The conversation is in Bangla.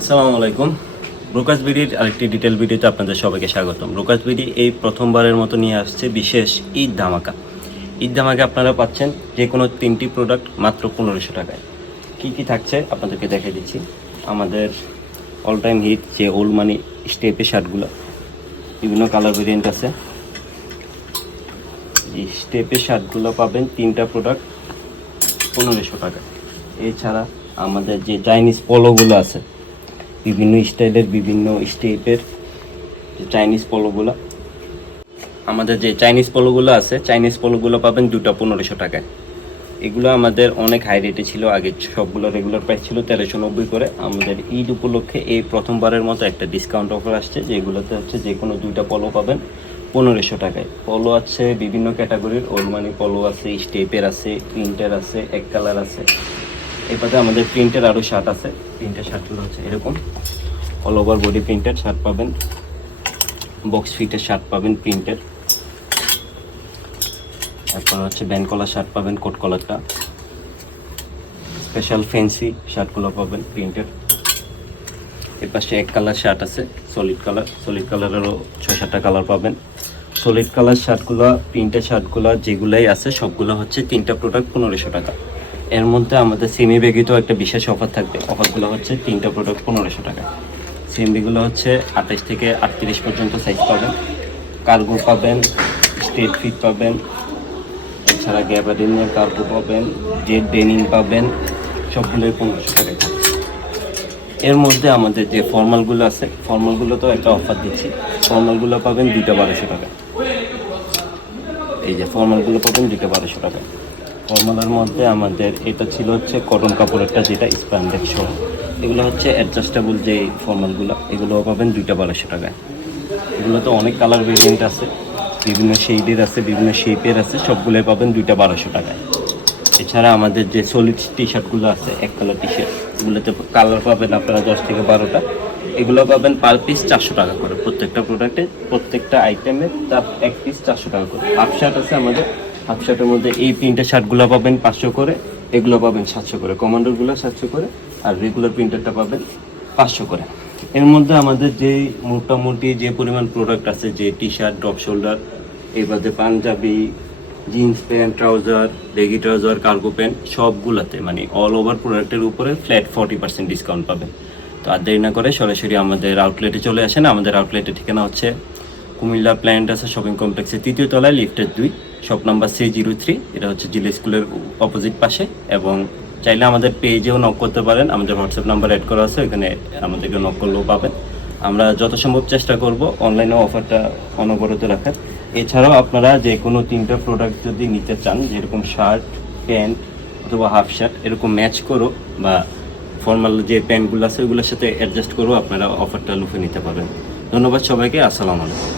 আসসালামু আলাইকুম। ব্রোকাস বিডির আরেকটি ডিটেল ভিডিওতে আপনাদের সবাইকে স্বাগতম। ব্রোকাস বিডি এই প্রথমবারের মতো নিয়ে আসছে বিশেষ ঈদ ধামাকা। ঈদ ধামাকা আপনারা পাচ্ছেন যে কোনো 3টি প্রোডাক্ট মাত্র 1500 টাকায়। কী কী থাকছে আপনাদেরকে দেখিয়ে দিচ্ছি। আমাদের অল টাইম হিট যে ওল্ড মানি স্টেপের শার্টগুলো, বিভিন্ন কালার ভেরিয়েন্ট আছে। এই স্টেপের শার্টগুলো পাবেন 3টা প্রোডাক্ট 1500 টাকায়। এছাড়া আমাদের যে চাইনিজ পলোগুলো আছে, বিভিন্ন স্টাইলের বিভিন্ন স্টেপের যে চাইনিজ পলোগুলো, আমাদের যে চাইনিজ পলোগুলো আছে, চাইনিজ পলোগুলো পাবেন 2টা 1500 টাকায়। এগুলো আমাদের অনেক হাই রেটে ছিল, আগে সবগুলো রেগুলার প্রাইস ছিল 1390 করে। আমাদের ঈদ উপলক্ষে এই প্রথমবারের মতো একটা ডিসকাউন্ট অফার আসছে, যেগুলোতে হচ্ছে যে কোনো 2টা পলো পাবেন 1500 টাকায়। পলো আছে বিভিন্ন ক্যাটাগরির, ওল্ড মানি পলো আছে, স্টেপের আছে, প্রিন্টের আছে, এক কালার আছে। এরপরে আমাদের প্রিন্টের আরও শার্ট আছে। প্রিন্টের শার্টগুলো হচ্ছে এরকম all over body printed shirt পাবেন, বক্স ফিটের শার্ট পাবেন প্রিন্টেড। তারপর হচ্ছে ব্যান্ড কলার শার্ট পাবেন, কোট কলারটা। স্পেশাল ফ্যান্সি শার্টগুলো পাবেন প্রিন্টেড। এর পাশে এক কালার শার্ট আছে, সলিড কালারেরও 6-7টা কালার পাবেন। সলিড কালার শার্টগুলো, প্রিন্টেড শার্টগুলো যেগুলাই আছে সবগুলো হচ্ছে 3টা প্রোডাক্ট 1500 টাকা। এর মধ্যে আমাদের সেমি ব্যাগিতেও একটা বিশেষ অফার থাকবে। অফারগুলো হচ্ছে 3টা প্রোডাক্ট 1500 টাকা। সেমিগুলো হচ্ছে 28 থেকে 38 পর্যন্ত সাইজ পাবেন। কার্গো পাবেন, স্ট্রেট ফিট পাবেন, এছাড়া গ্যাবার্ডিনের কার্গো পাবেন, জেড ডেনিম পাবেন, সবগুলোই 1500 টাকায় থাকছে। এর মধ্যে আমাদের যে ফর্মালগুলো আছে, ফর্মালগুলোতেও একটা অফার দিচ্ছি। ফর্মালগুলো পাবেন 2টা 1200 টাকা। এই যে ফর্মালগুলো পাবেন 2টা 1200 টাকা। ফর্মালের মধ্যে আমাদের এটা ছিল হচ্ছে কটন কাপড়েরটা, যেটা স্প্যান্ডেক্স সহ। এগুলো হচ্ছে অ্যাডজাস্টেবল যে ফর্মালগুলো, এগুলোও পাবেন 2টা 1200 টাকায়। এগুলোতে অনেক কালার ভেরিয়েন্ট আছে, বিভিন্ন শেডের আছে, বিভিন্ন শেপের আছে, সবগুলোই পাবেন 2টা 1200 টাকায়। এছাড়া আমাদের যে সলিড টি শার্টগুলো আছে, এক কালার টি শার্ট, এগুলোতে কালার পাবেন আপনারা 10 থেকে 12টা। এগুলো পাবেন পার পিস 400 টাকা করে। প্রত্যেকটা প্রোডাক্টে, প্রত্যেকটা আইটেমে তার এক পিস 400 টাকা করে। হাফ শার্ট আছে আমাদের, হাফ শার্টের মধ্যে এই প্রিন্টের শার্টগুলো পাবেন 500 করে, এগুলো পাবেন 700 করে, কমান্ডোরগুলো 700 করে, আর রেগুলার প্রিন্টারটা পাবেন 500 করে। এর মধ্যে আমাদের যেই মোটামুটি যে পরিমাণ প্রোডাক্ট আছে, যে টি শার্ট, ড্রপ শোল্ডার, এবারে পাঞ্জাবি, জিন্স প্যান্ট, ট্রাউজার, লেগি ট্রাউজার, কার্গো প্যান্ট, সবগুলোতে মানে অল ওভার প্রোডাক্টের উপরে ফ্ল্যাট 40% ডিসকাউন্ট পাবেন। তো আর দেরি না করে সরাসরি আমাদের আউটলেটে চলে আসেন। আমাদের আউটলেটের ঠিকানা হচ্ছে কুমিল্লা প্ল্যান্টাসা শপিং কমপ্লেক্সের 3য় তলায়, লিফটের 2, শপ নাম্বার C03। এটা হচ্ছে জিলা স্কুলের অপোজিট পাশে। এবং চাইলে আমাদের পেজেও নক করতে পারেন, আমাদের হোয়াটসঅ্যাপ নাম্বার অ্যাড করা আছে, এখানে আমাদেরকে নক করলেও পাবেন। আমরা যত সম্ভব চেষ্টা করব অনলাইনে অফারটা অনবরত রাখার। এছাড়াও আপনারা যে কোনো 3টা প্রোডাক্ট যদি নিতে চান, যেরকম শার্ট, প্যান্ট অথবা হাফ শার্ট, এরকম ম্যাচ করো বা ফর্মাল যে প্যান্টগুলো আছে ওইগুলোর সাথে অ্যাডজাস্ট করো, আপনারা অফারটা লুফে নিতে পারবেন। ধন্যবাদ সবাইকে। আসসালামু আলাইকুম।